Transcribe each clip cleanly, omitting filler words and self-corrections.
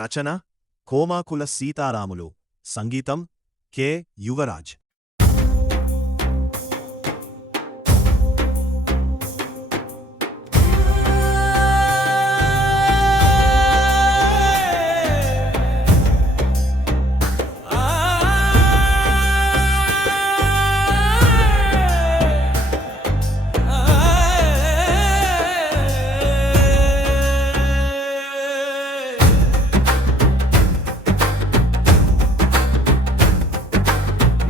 రచన కోమాకుల సీతారాములు, సంగీతం కె. యువరాజ్.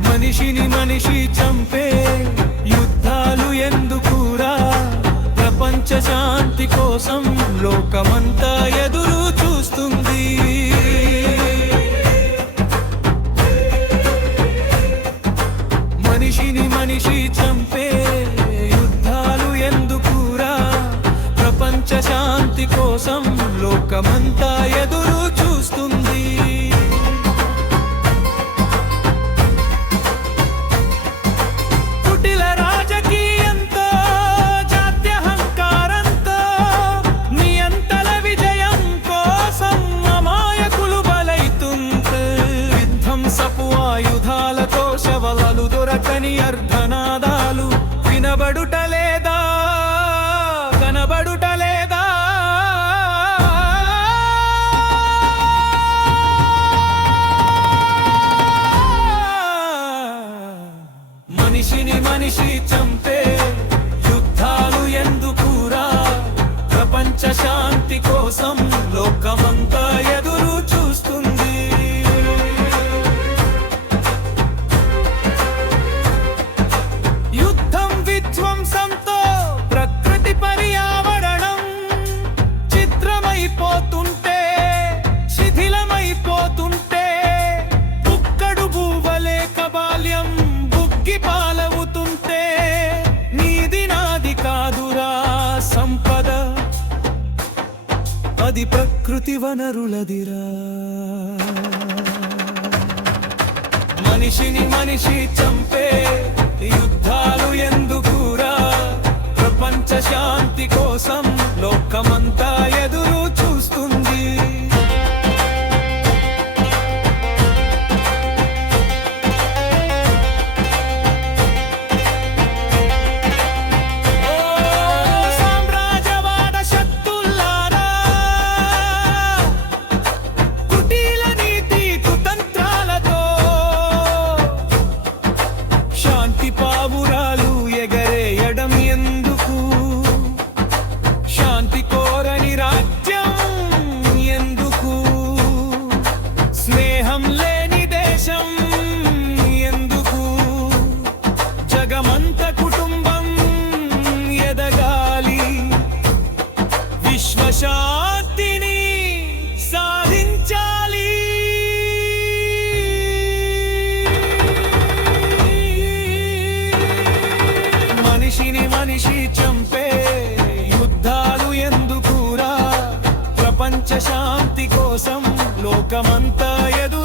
మనిషిని మనిషి చంపే యుద్ధాలు ఎందుకురా? ప్రపంచ శాంతి కోసం లోకమంతా ఎదురు చూస్తుంది. మనిషిని మనిషి చంపే యుద్ధాలు ఎందుకురా? ప్రపంచ శాంతి కోసం లోకమంతా ఎదురు చూస్తుంది. ఆయుధాలతో శవలాలు దొరకని అర్ధనాదాలు వినబడుటలేదా, కనబడుటలేదా? మనిషిని మనిషి చంపే యుద్ధాలు ఎందుకురా? ప్రపంచ శాంతి కోసం లోకమంతా ఎదురు చూస్తుంది. విధ్వంసంతో ప్రకృతి పర్యావరణం చిత్రమైపోతుంటే, శిథిలమైపోతుంటే, బుక్కడు భూవలేక బాల్యం బుగ్గి పాలవుతుంటే, నీది నాది కాదురా సంపద, అది ప్రకృతి వనరులదిరా. మనిషిని మనిషి చంపే యుద్ధాలు ఎందుకురా? ప్రపంచ శాంతి కోసం లోకమంతా ఎదురు చూస్తుంది. సామ్రాజ్యవాద శక్తుల్లారా, కుటీల నీతి కుతంత్రాలతో శాంతి పావురాలు ఎగరేయడం ఎందుకు? శాంతి కోరని రాజ్యం ఎందుకు? స్నేహం లేని దేశం ఎందుకు? జగమంత కుటుంబం ఎదగాలి, విశ్వశాంతిని సాధించాలి. మనిషిని మనిషి చంపే యుద్ధాలు ఎందుకురా? ప్రపంచ శాంతి కోసం లోకమంతా ఎదురు